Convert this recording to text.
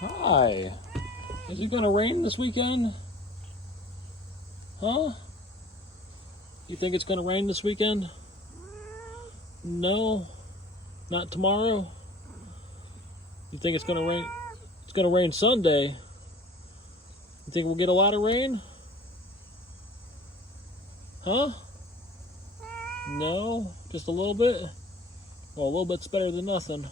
Hi. Is it gonna rain this weekend? Huh? You think it's gonna rain this weekend? No? Not tomorrow? You think it's gonna rain? It's gonna rain Sunday. You think we'll get a lot of rain? Huh? No? Just a little bit? Well, a little bit's better than nothing.